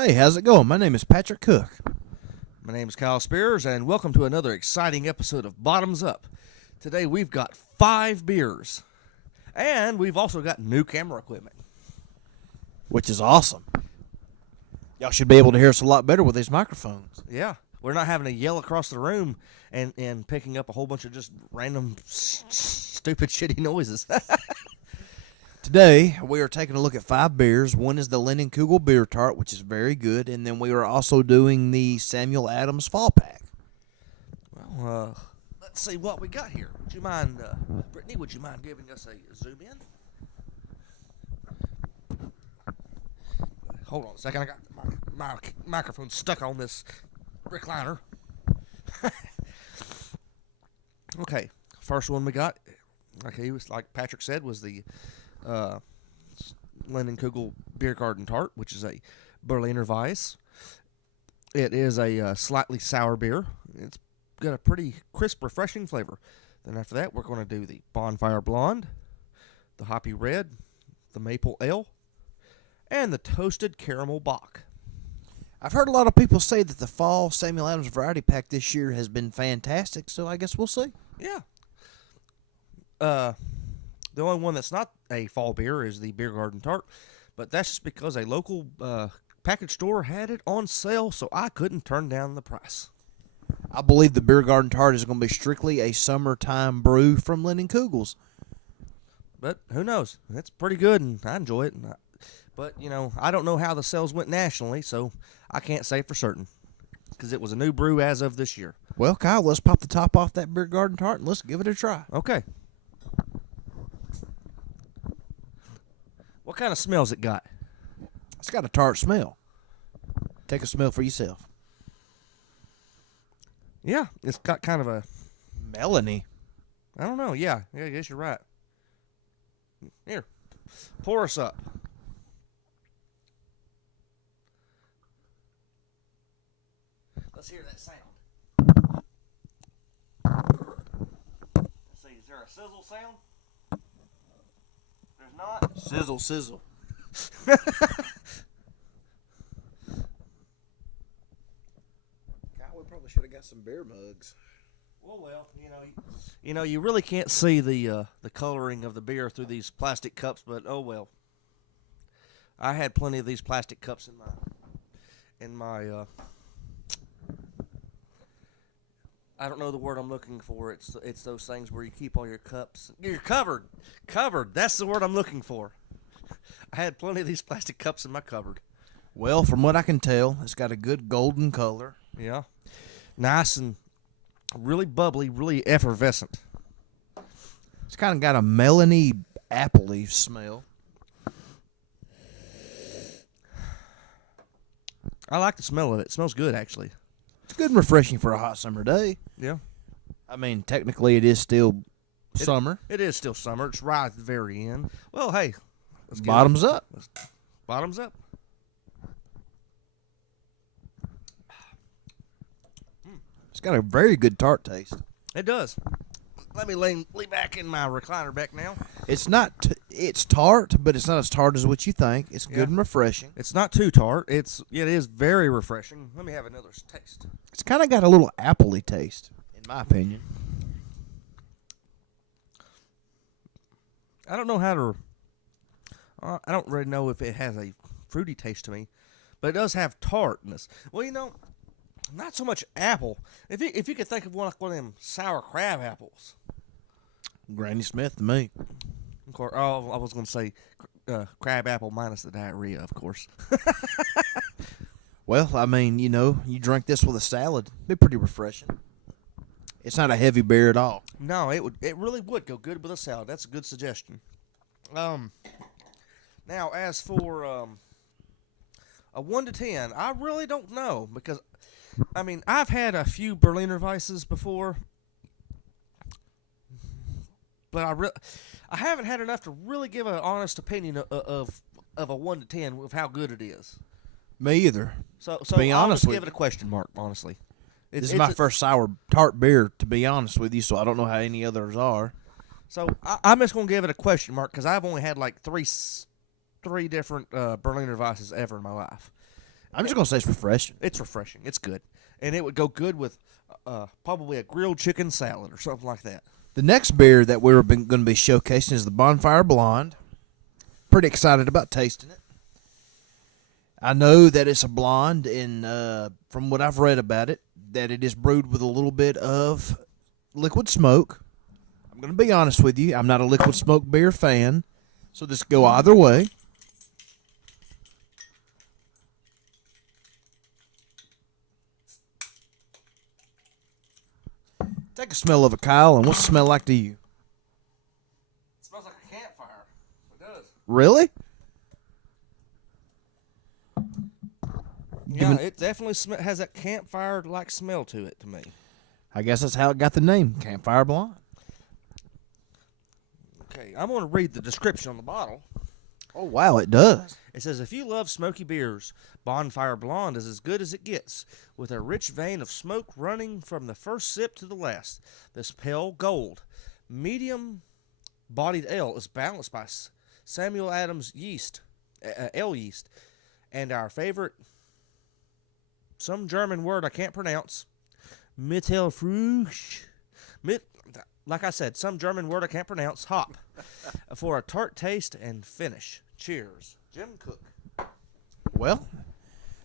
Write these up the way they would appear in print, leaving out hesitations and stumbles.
Hey, how's it going? My name is Patrick Cook. My name is Kyle Spears, and welcome to another exciting episode of Bottoms Up. Today we've got 5 beers, and we've also got new camera equipment. Which is awesome. Y'all should be able to hear us a lot better with these microphones. Yeah, we're not having to yell across the room and picking up a whole bunch of just random stupid shitty noises. Today, we are taking a look at 5 beers. One is the Kugel Beer Tart, which is very good, and then we are also doing the Samuel Adams Fall Pack. Well, let's see what we got here. Would you mind, Brittany, would you mind giving us a zoom in? Hold on a second. I got my microphone stuck on this recliner. Okay, first one we got, okay, was like Patrick said, was the Kugel Beer Garden Tart, which is a Berliner Weiss. It is a slightly sour beer. It's got a pretty crisp, refreshing flavor. Then after that, we're going to do the Bonfire Blonde, the Hoppy Red, the Maple Ale, and the Toasted Caramel Bock. I've heard a lot of people say that the Fall Samuel Adams Variety Pack this year has been fantastic, so I guess we'll see. Yeah. The only one that's not a fall beer is the Beer Garden Tart, but that's just because a local package store had it on sale, so I couldn't turn down the price. I believe the Beer Garden Tart is going to be strictly a summertime brew from Kugel's. But who knows? It's pretty good, and I enjoy it. But, you know, I don't know how the sales went nationally, so I can't say for certain, because it was a new brew as of this year. Well, Kyle, let's pop the top off that Beer Garden Tart, and let's give it a try. Okay. What kind of smells it got? It's got a tart smell. Take a smell for yourself. Yeah, it's got kind of a... Melony. I don't know. Yeah, I guess you're right. Here, pour us up. Let's hear that sound. Let's see, is there a sizzle sound? There's not. Sizzle, sizzle. God, we probably should have got some beer mugs. Well, you really can't see the coloring of the beer through these plastic cups, but oh well. I had plenty of these plastic cups in my I don't know the word I'm looking for. It's those things where you keep all your cups. You're covered. Covered. That's the word I'm looking for. I had plenty of these plastic cups in my cupboard. Well, from what I can tell, it's got a good golden color. Yeah. Nice and really bubbly, really effervescent. It's kind of got a melony, appley smell. I like the smell of it. It smells good, actually. It's good and refreshing for a hot summer day. Yeah. I mean, technically it is still summer. It is still summer. It's right at the very end. Well, hey. Let's Bottoms up. Bottoms up. It's got a very good tart taste. It does. Let me lay back in my recliner back now. It's not. It's tart, but it's not as tart as what you think. It's good and refreshing. It's not too tart. It is very refreshing. Let me have another taste. It's kind of got a little appley taste, in my opinion. I don't know how to. I don't really know if it has a fruity taste to me, but it does have tartness. Well, not so much apple. If you could think of one of them sour crab apples. Granny Smith to me. Of course, I was going to say crab apple minus the diarrhea, of course. Well, I mean, you drink this with a salad. It'd be pretty refreshing. It's not a heavy beer at all. No, it really would go good with a salad. That's a good suggestion. Now, as for a 1 to 10, I really don't know because, I mean, I've had a few Berliner Weisses before, but I haven't had enough to really give an honest opinion of a 1 to 10 of how good it is. Me either. So be I'll honest just with give it a question mark, honestly. This is my first sour tart beer, to be honest with you, so I don't know how any others are. So I'm just going to give it a question mark because I've only had like three different Berliner Weisses ever in my life. I'm just gonna say it's refreshing. It's refreshing. It's good, and it would go good with probably a grilled chicken salad or something like that. The next beer that we're going to be showcasing is the Bonfire Blonde. Pretty excited about tasting it. I know that it's a blonde, and from what I've read about it, that it is brewed with a little bit of liquid smoke. I'm going to be honest with you. I'm not a liquid smoke beer fan, so this go either way. Take a smell of it, Kyle, and what's it smell like to you? It smells like a campfire. It does. Really? Yeah, it definitely has that campfire-like smell to it to me. I guess that's how it got the name, Campfire Blonde. Okay, I'm going to read the description on the bottle. Oh, wow, it does. It says, if you love smoky beers, Bonfire Blonde is as good as it gets, with a rich vein of smoke running from the first sip to the last. This pale gold, medium-bodied ale is balanced by Samuel Adams yeast, ale yeast, and our favorite, some German word I can't pronounce, Mittelfrucht. Like I said, some German word I can't pronounce, hop, for a tart taste and finish. Cheers. Jim Cook. Well,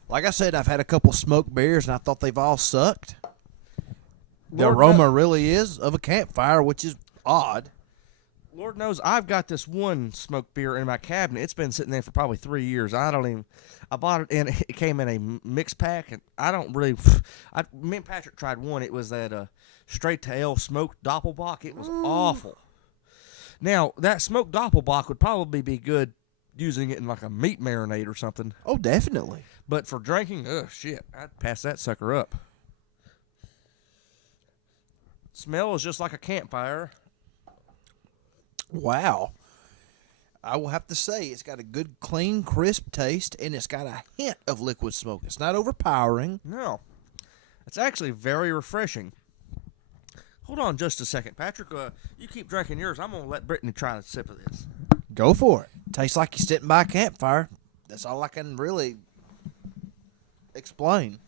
like I said, I've had a couple smoked beers, and I thought they've all sucked. The aroma really is of a campfire, which is odd. Lord knows I've got this one smoked beer in my cabinet. It's been sitting there for probably 3 years. I bought it, and it came in a mixed pack, and I don't really. Me and Patrick tried one. It was that straight to ale smoked Doppelbock. It was awful. Now, that smoked Doppelbock would probably be good using it in like a meat marinade or something. Oh, definitely. But for drinking, shit, I'd pass that sucker up. Smell is just like a campfire. Wow. I will have to say it's got a good, clean, crisp taste, and it's got a hint of liquid smoke. It's not overpowering. No. It's actually very refreshing. Hold on just a second. Patrick, you keep drinking yours. I'm going to let Brittany try a sip of this. Go for it. Tastes like you're sitting by a campfire. That's all I can really explain.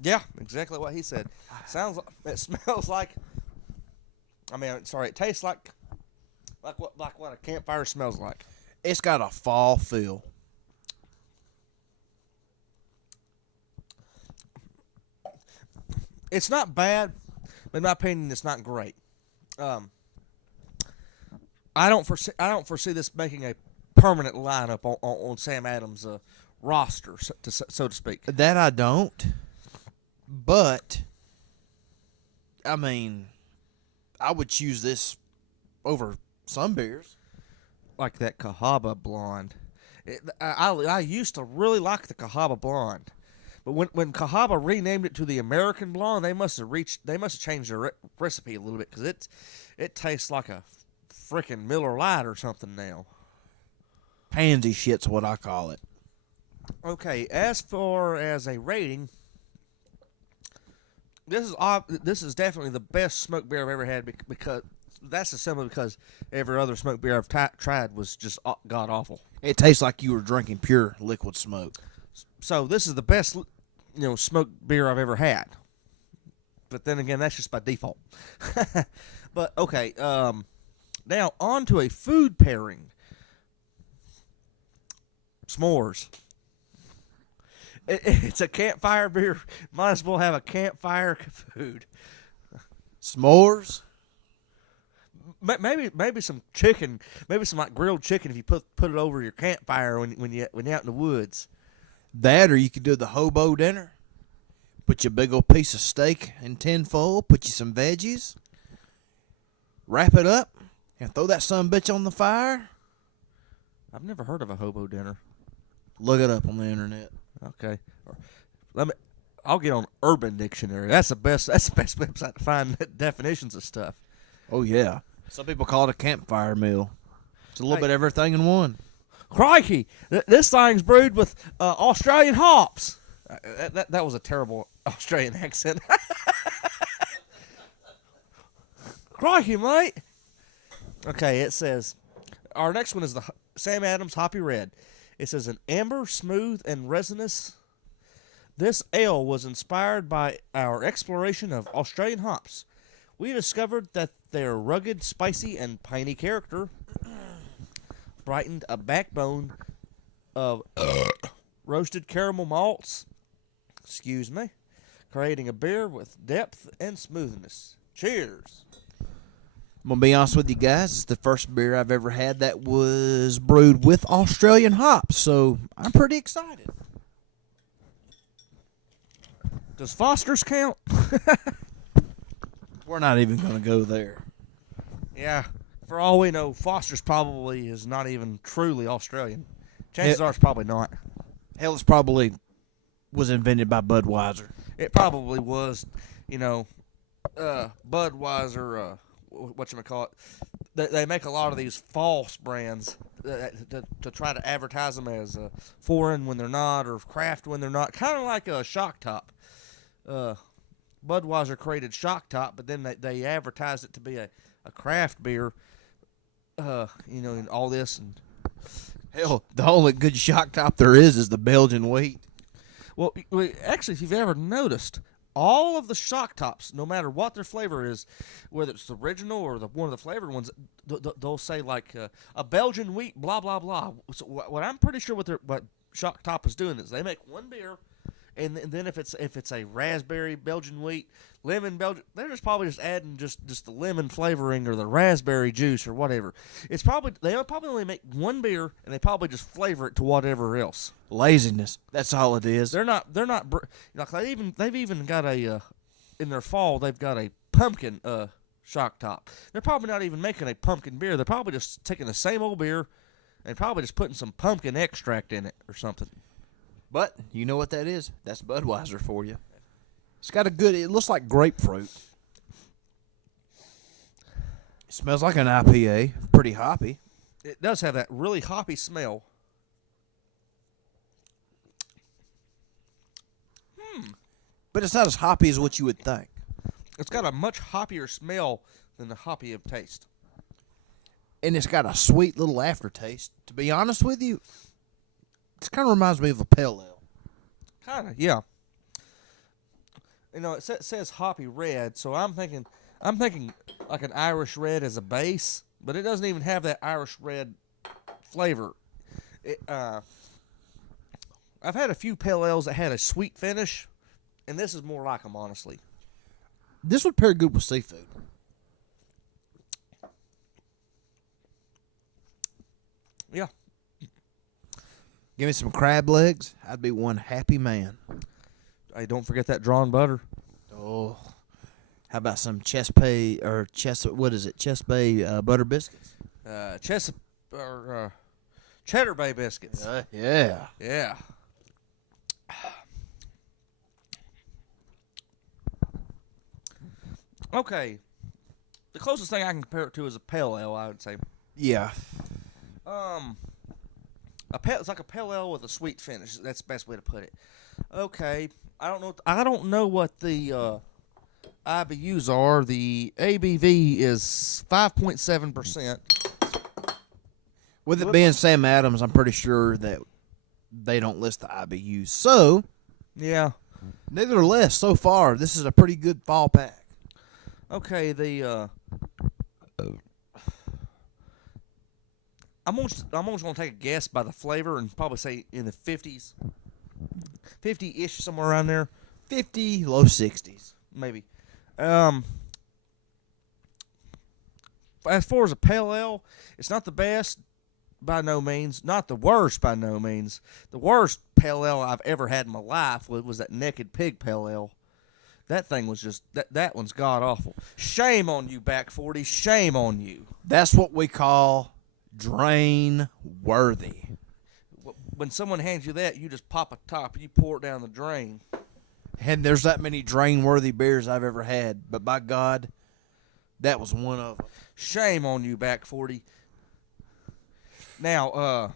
Yeah, exactly what he said. It smells like, it tastes like what a campfire smells like. It's got a fall feel. It's not bad, but in my opinion, it's not great. I don't foresee this making a permanent lineup on Sam Adams' roster, so to speak. That I don't. But, I mean, I would choose this over some beers. Like that Cahaba Blonde. I used to really like the Cahaba Blonde. But when Cahaba renamed it to the American Blonde, they must have changed their recipe a little bit, because it tastes like a frickin' Miller Lite or something now. Pansy shit's what I call it. Okay, as far as a rating, this is definitely the best smoked beer I've ever had, because that's just simply because every other smoked beer I've tried was just god awful. It tastes like you were drinking pure liquid smoke. So this is the best, smoked beer I've ever had. But then again, that's just by default. But okay, now on to a food pairing. S'mores. It's a campfire beer. Might as well have a campfire food. S'mores? Maybe some chicken. Maybe some like grilled chicken if you put it over your campfire when you're out in the woods. That, or you could do the hobo dinner. Put you a big old piece of steak in tinfoil. Put you some veggies. Wrap it up. And throw that sumbitch on the fire. I've never heard of a hobo dinner. Look it up on the internet. Okay. I'll get on Urban Dictionary. That's the best website to find definitions of stuff. Oh, yeah. Some people call it a campfire meal. It's a little bit of everything in one. Crikey! This thing's brewed with Australian hops. That was a terrible Australian accent. Crikey, mate! Okay, it says, our next one is the Sam Adams Hoppy Red. It says an amber, smooth, and resinous. This ale was inspired by our exploration of Australian hops. We discovered that their rugged, spicy, and piney character brightened a backbone of roasted caramel malts, creating a beer with depth and smoothness. Cheers. I'm going to be honest with you guys. It's the first beer I've ever had that was brewed with Australian hops, so I'm pretty excited. Does Foster's count? We're not even going to go there. Yeah. For all we know, Foster's probably is not even truly Australian. Chances are it's probably not. Hell, it's probably was invented by Budweiser. It probably was, Budweiser, whatchamacallit. They make a lot of these false brands to try to advertise them as foreign when they're not, or craft when they're not. Kind of like a Shock Top. Budweiser created Shock Top, but then they advertised it to be a craft beer, and all this. And hell, the only good Shock Top there is the Belgian wheat. Well, actually, if you've ever noticed, all of the Shock Tops, no matter what their flavor is, whether it's the original or one of the flavored ones, they'll say like a Belgian wheat, blah blah blah. So what I'm pretty sure what Shock Top is doing is they make one beer, and then if it's a raspberry Belgian wheat, lemon Belgian, they're probably just adding just the lemon flavoring or the raspberry juice or whatever. They probably only make one beer, and they probably just flavor it to whatever else. Laziness. That's all it is. They're not they've even got a in their fall they've got a pumpkin Shock Top. They're probably not even making a pumpkin beer. They're probably just taking the same old beer and probably just putting some pumpkin extract in it or something. But you know what that is? That's Budweiser for you. It's got it looks like grapefruit. It smells like an IPA. Pretty hoppy. It does have that really hoppy smell. But it's not as hoppy as what you would think. It's got a much hoppier smell than the hoppy of taste. And it's got a sweet little aftertaste. To be honest with you, it kind of reminds me of a pale ale. Kind of, yeah. It says hoppy red, so I'm thinking like an Irish red as a base, but it doesn't even have that Irish red flavor. I've had a few pale ales that had a sweet finish, and this is more like them, honestly. This would pair good with seafood. Yeah. Give me some crab legs. I'd be one happy man. Hey, don't forget that drawn butter. Oh, how about some Chesapeake butter biscuits? Cheddar Bay biscuits. Yeah. Yeah. Okay. The closest thing I can compare it to is a pale ale, I would say. Yeah. It's like a pale ale with a sweet finish. That's the best way to put it. Okay. I don't know what the IBUs are. The ABV is 5.7%. With it being Sam Adams, I'm pretty sure that they don't list the IBUs. So, yeah. Nevertheless, so far, this is a pretty good fall pack. Okay, I'm almost gonna take a guess by the flavor and probably say in the 50s, 50-ish, somewhere around there. 50, low 60s, maybe. As far as a pale ale, it's not the best by no means, not the worst by no means. The worst pale ale I've ever had in my life was that Naked Pig pale ale. That thing was just, that one's god-awful. Shame on you, Back 40. Shame on you. That's what we call drain-worthy. When someone hands you that, you just pop a top and you pour it down the drain. And there's that many drain-worthy beers I've ever had. But by God, that was one of them. Shame on you, Back 40. Now,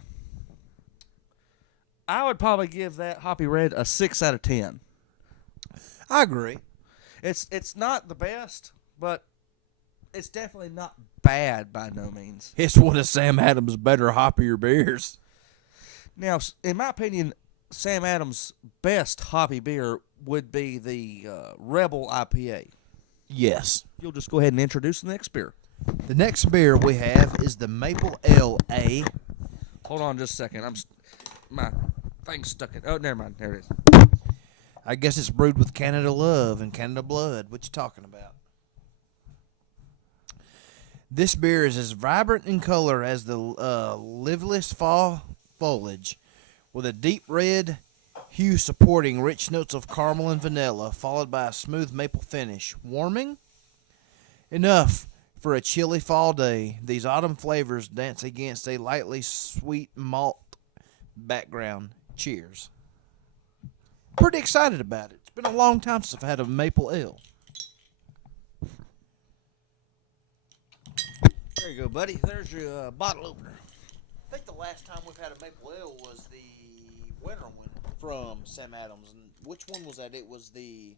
I would probably give that Hoppy Red a 6 out of 10. I agree. It's not the best, but it's definitely not bad by no means. It's one of Sam Adams' better hoppier beers. Now, in my opinion, Sam Adams' best hoppy beer would be the Rebel IPA. Yes. You'll just go ahead and introduce the next beer. The next beer we have is the Maple Ale A. Hold on just a second. My thing's stuck in. Oh, never mind. There it is. I guess it's brewed with Canada Love and Canada Blood. What you talking about? This beer is as vibrant in color as the liveliest fall foliage, with a deep red hue supporting rich notes of caramel and vanilla, followed by a smooth maple finish. Warming enough for a chilly fall day, these autumn flavors dance against a lightly sweet malt background. Cheers. Pretty excited about it. It's been a long time since I've had a maple ale. There you go, buddy. There's your bottle opener. I think the last time we've had a maple ale was the winter one from Sam Adams. And which one was that? It was the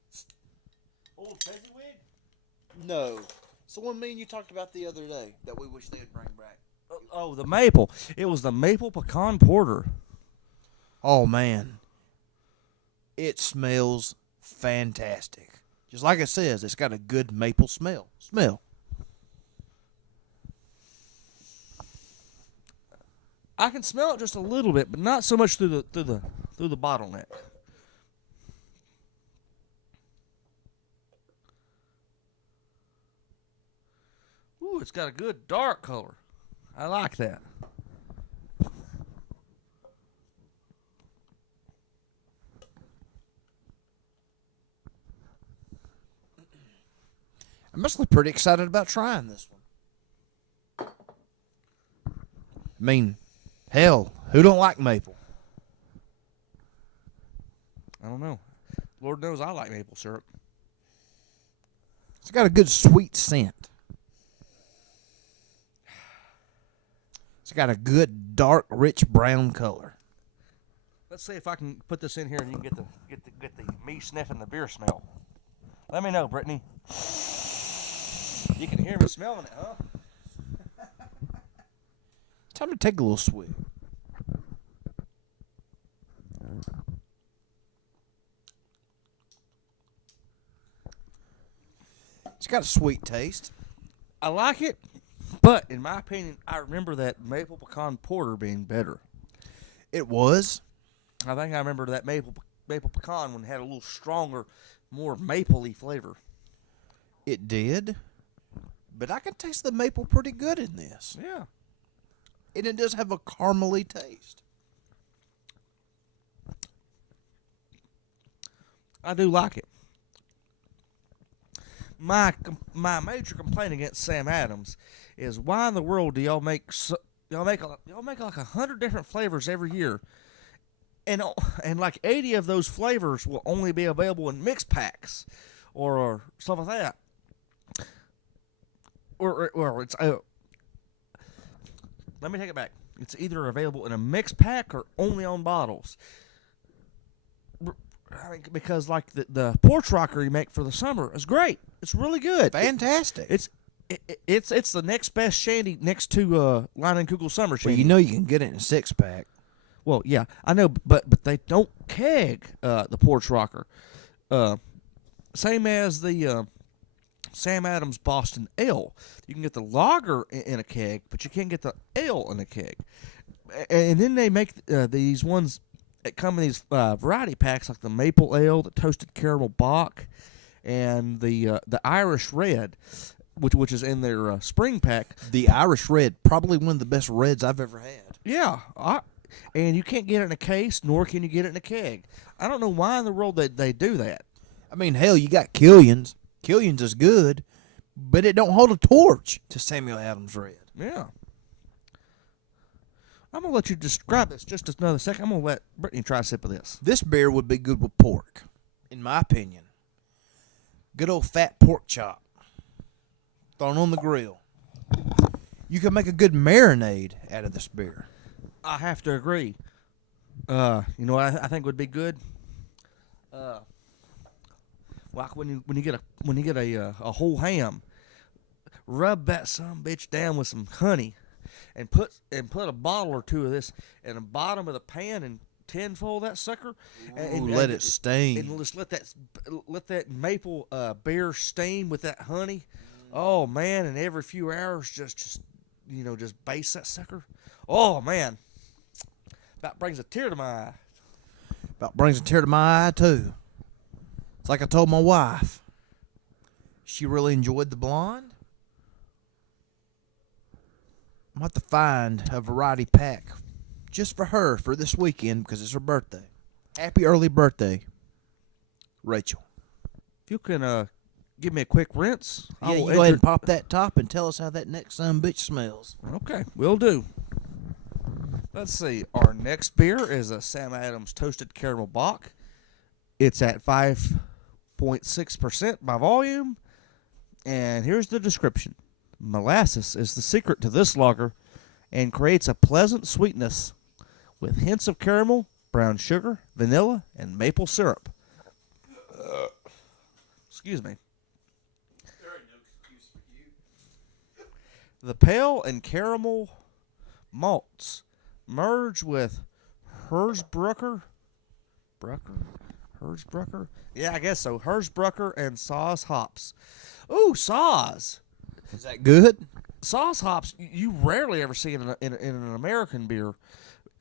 Old Fezziwig? No. It's the one me and you talked about the other day that we wish they'd bring back. Oh, the maple. It was the Maple Pecan Porter. Oh, man. It smells fantastic. Just like it says, it's got a good maple smell. I can smell it just a little bit, but not so much through the bottleneck. Ooh, it's got a good dark color. I like that. I'm actually pretty excited about trying this one. I mean, hell, who don't like maple? I don't know. Lord knows I like maple syrup. It's got a good sweet scent. It's got a good dark, rich brown color. Let's see if I can put this in here and you can get the me sniffing the beer smell. Let me know, Brittany. You can hear me smelling it, huh? Time to take a little swig. It's got a sweet taste. I like it, but in my opinion, I remember that Maple Pecan Porter being better. It was. I think I remember that Maple Pecan one had a little stronger, more mapley flavor. It did. But I can taste the maple pretty good in this. Yeah. And it does have a caramely taste. I do like it. My major complaint against Sam Adams is why in the world do y'all make like 100 different flavors every year, and like 80 of those flavors will only be available in mix packs or stuff like that. Or it's let me take it back. It's either available in a mixed pack or only on bottles. I mean, because like the porch rocker you make for the summer is great. It's really good. Fantastic. It's the next best shandy next to Line and Kugel Summer Shandy. Well, you know you can get it in a 6-pack. Well, yeah, I know, but they don't keg the porch rocker. Same as the Sam Adams Boston Ale. You can get the lager in a keg, but you can't get the ale in a keg. And then they make these ones that come in these variety packs, like the Maple Ale, the Toasted Caramel Bock, and the Irish Red, which is in their spring pack. The Irish Red, probably one of the best reds I've ever had. Yeah, and you can't get it in a case, nor can you get it in a keg. I don't know why in the world they do that. I mean, hell, you got Killian's. Killian's is good, but it don't hold a torch to Samuel Adams Red. Yeah. I'm going to let you describe this just another second. I'm going to let Brittany try a sip of this. This beer would be good with pork, in my opinion. Good old fat pork chop thrown on the grill. You can make a good marinade out of this beer. I have to agree. You know what I think would be good? Like when you get a whole ham, rub that some bitch down with some honey, and put a bottle or two of this in the bottom of the pan and tinfoil that sucker, and let it steam, and just let that maple beer steam with that honey. Oh man! And every few hours, just baste that sucker. Oh man, that brings a tear to my eye. About brings a tear to my eye too. It's like I told my wife. She really enjoyed the blonde. I'm going to have to find a variety pack just for her for this weekend because it's her birthday. Happy early birthday, Rachel. If you can give me a quick rinse, Yeah, you go ahead and pop that top and tell us how that next son bitch smells. Okay, will do. Let's see. Our next beer is a Sam Adams Toasted Caramel Bock. It's at 5.6% by volume. And here's the description. Molasses is the secret to this lager and creates a pleasant sweetness with hints of caramel, brown sugar, vanilla, and maple syrup. Excuse me. There ain't no excuse for you. The pale and caramel malts merge with Hersbrucker. Hersbrucker? Yeah, I guess so. Hersbrucker and Saaz hops. Ooh, Saaz. Is that good? Saaz hops, you rarely ever see in an American beer.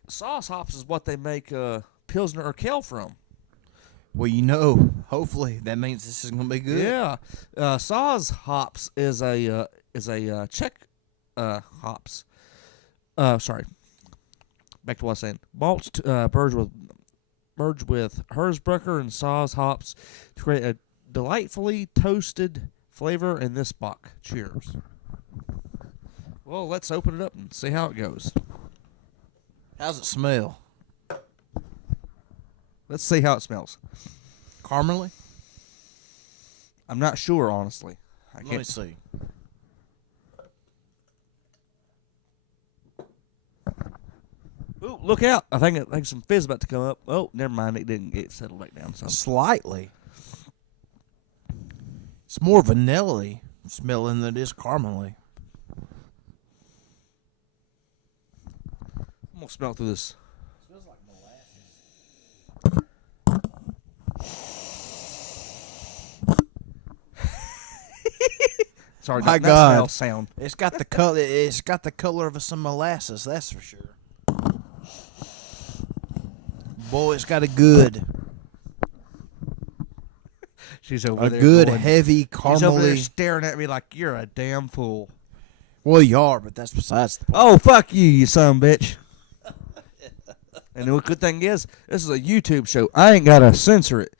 Saaz hops is what they make Pilsner or Kel from. Well, hopefully that means this is going to be good. Yeah. Saaz hops is a Czech hops. Sorry. Back to what I was saying. Malts merge with Hersbrucker and Saaz hops to create a delightfully toasted flavor in this bock. Cheers. Well, let's open it up and see how it goes. How's it smell? Let's see how it smells. Caramely? I'm not sure, honestly. Let me see. Ooh, look out. I think some fizz about to come up. Oh, never mind. It didn't get settled back down. So. Slightly. It's more vanilla-y smelling than it is caramely. I'm going to smell through this. It smells like molasses. Sorry, My not God. smell, sound. It's got the color. It's got the color of some molasses. That's for sure. Boy, it's got a good. She's over there. A good, going, heavy, She's over there caramely. staring at me like you're a damn fool. Well, you are, but that's besides the point. Oh, fuck you, you son of a bitch. And the good thing is, this is a YouTube show. I ain't got to censor it.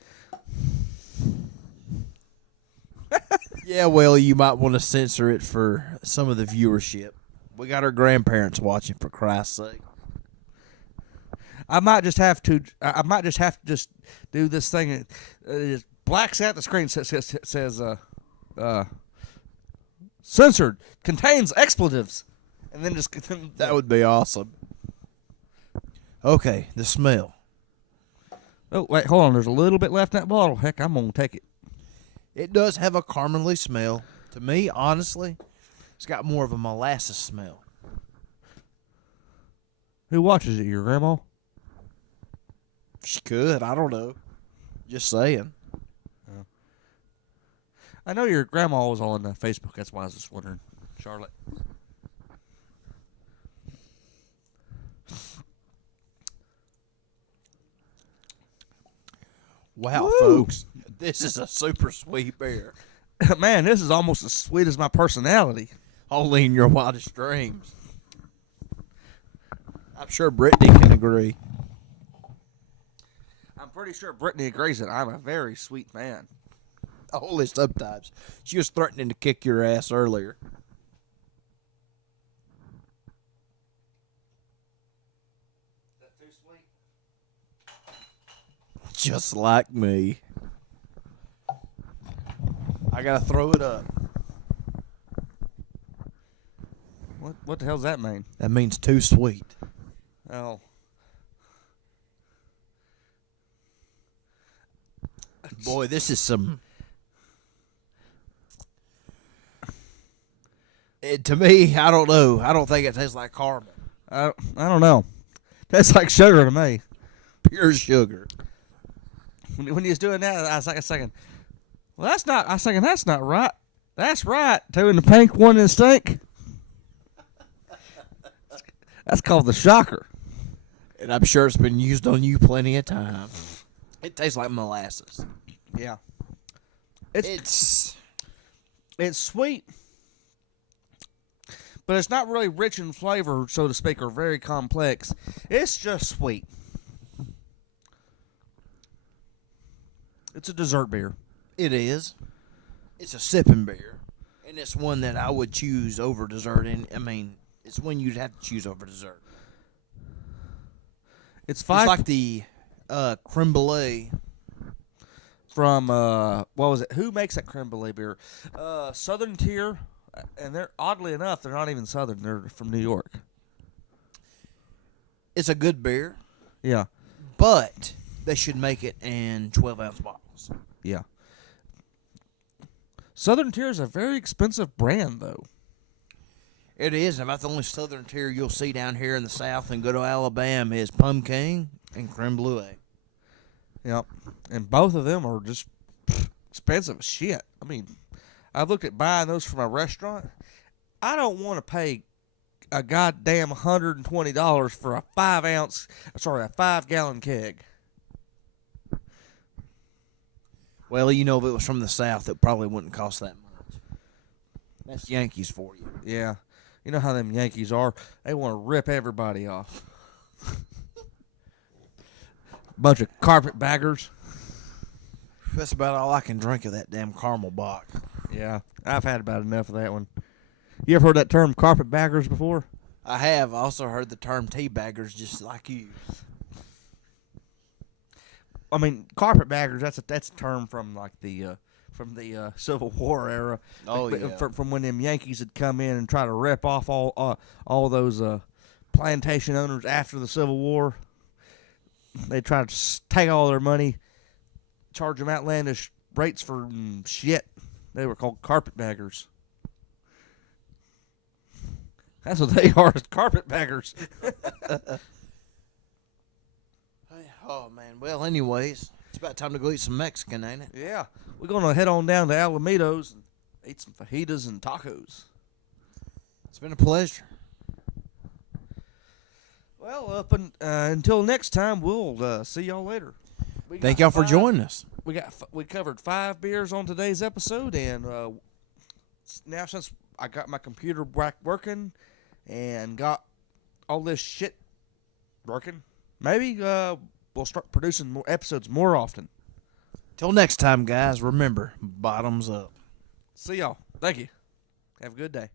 Yeah, well, you might want to censor it for some of the viewership. We got our grandparents watching, for Christ's sake. I might just have to just do this thing. It blacks out the screen. Says censored, contains expletives, and then just That would be awesome. Okay, the smell. Oh wait, hold on. There's a little bit left in that bottle. Heck, I'm gonna take it. It does have a caramely smell. To me, honestly, it's got more of a molasses smell. Who watches it? Your grandma? She could. I don't know. Just saying. I know your grandma was on Facebook. That's why I was just wondering, Charlotte. Wow, Woo! folks. This is a super sweet beer. Man, this is almost as sweet as my personality. Only in your wildest dreams. I'm sure Brittany can agree. I'm pretty sure Brittany agrees that I'm a very sweet man. Only sometimes. She was threatening to kick your ass earlier. Is that too sweet? Just like me. I gotta throw it up. What the hell's that mean? That means too sweet. Oh. Boy, this is some. To me, I don't know. I don't think it tastes like caramel. I don't know. Tastes like sugar to me. Pure sugar. When he was doing that, I was like a second. Well, that's not. I was thinking that's not right. That's right. Two in the pink, one in the stink. That's called the shocker. And I'm sure it's been used on you plenty of times. It tastes like molasses. Yeah. It's sweet, but it's not really rich in flavor, so to speak, or very complex. It's just sweet. It's a dessert beer. It is. It's a sipping beer. And it's one that I would choose over dessert. And I mean, it's one you'd have to choose over dessert. It's It's like the creme brulee. from what was it? Who makes that creme brulee beer? Southern Tier, and they're oddly enough they're not even Southern. They're from New York. It's a good beer, Yeah, but they should make it in 12-ounce bottles. yeah. Southern Tier is a very expensive brand, though. It is. About the only Southern Tier you'll see down here in the South and go to Alabama is pumpkin and creme brulee. Yep, and both of them are just expensive as shit. I mean, I've looked at buying those for my restaurant. I don't want to pay a goddamn $120 for a 5-gallon keg. Well, you know, if it was from the South, it probably wouldn't cost that much. That's Yankees for you. Yeah, you know how them Yankees are. They want to rip everybody off. Bunch of carpetbaggers. That's about all I can drink of that damn caramel bock. Yeah, I've had about enough of that one. You ever heard that term carpetbaggers before? I have also heard the term teabaggers just like you. I mean, carpetbaggers. That's a term from like the Civil War era. Oh, Like, yeah. From when them Yankees had come in and try to rip off all those plantation owners after the Civil War. They tried to take all their money, charge them outlandish rates for shit. They were called carpetbaggers. That's what they are, is carpetbaggers. Oh, man. Well, anyways, it's about time to go eat some Mexican, ain't it? Yeah, we're gonna head on down to Alamitos and eat some fajitas and tacos. It's been a pleasure. Well, until next time, we'll see y'all later. Thank y'all for joining us. We covered 5 beers on today's episode, and now since I got my computer back working and got all this shit working, maybe we'll start producing more episodes more often. Till next time, guys, remember, bottoms up. See y'all. Thank you. Have a good day.